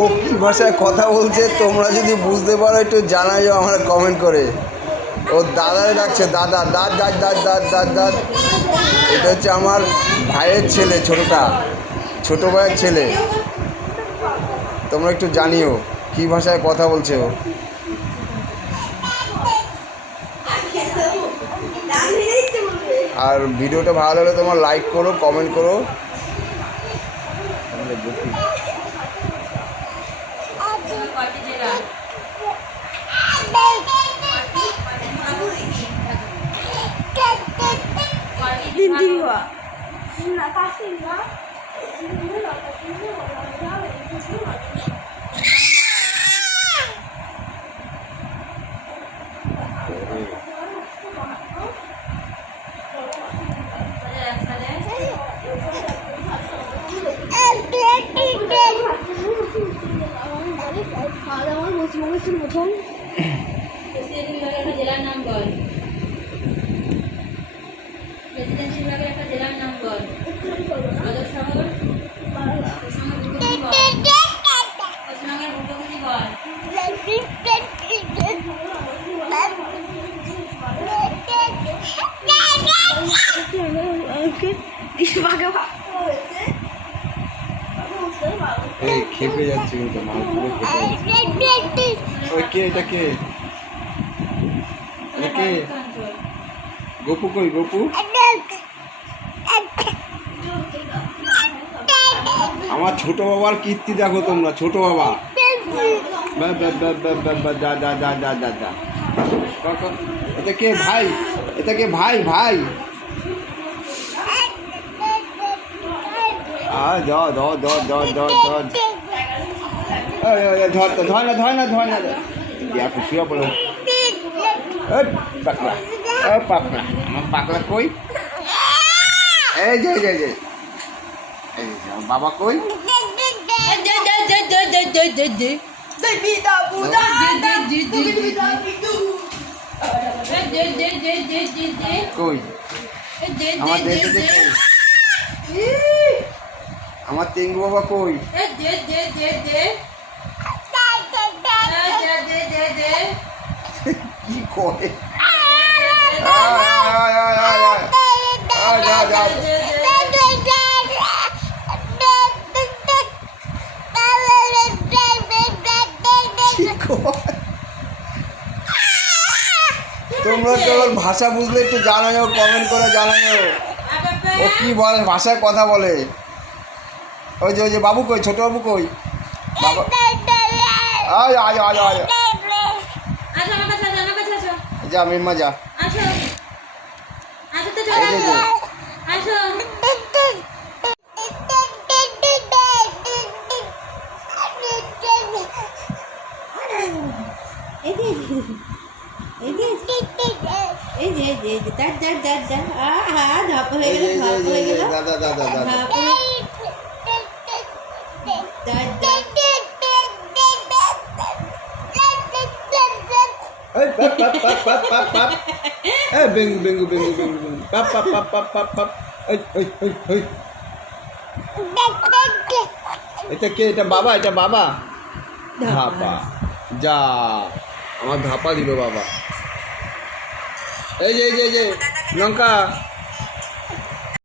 ও কি ভাষায় কথা বলছে তোমরা যদি বুঝতে পারো একটু জানাইও আমরা কমেন্ট করে। ও দাদারে ডাকছে, দাদা, দাদ দাদ দাদ দাদ দাদ দাদ। এটা হচ্ছে আমার ভাইয়ের ছেলে, ছোটো ভাইয়ের ছেলে। তোমরা একটু জানিও কী ভাষায় কথা বলছে ও। আর ভিডিওটা ভালো লাগলে তোমার লাইক করো, কমেন্ট করো। প্রথম জেলার নাম বল। প্রেসিডেন্সি বিভাগের একটা জেলার নাম বল। সদর শহর পশ্চিমবঙ্গের মুখ্যমন্ত্রী বল। খেপে যাচ্ছে কিন্তু এটা কে গপু কই গপু? আমার ছোট বাবার কীর্তি দেখো তোমরা, ছোট বাবা। এটা কে ভাই? এটা কে ভাই? ভাই ধর না শুয়ে পড়ো। পাকলা আমার পাকলা কই? এই যে বাবা কই? কই আমার টেঙ্গু বাবা কই? কি করে? তোমরা কেবল ভাষা বুঝলে একটু জানাও, কমেন্ট করে জানাও ও কি বলে, ভাষায় কথা বলে। ওই যে বাবু কই? ছোট বাবু কই? বাবা যা মিম্মা যা। এটা কে? এটা বাবা? এটা বাবা ধাপা। যা আমার ধাপা দিল বাবা। এই যে লঙ্কা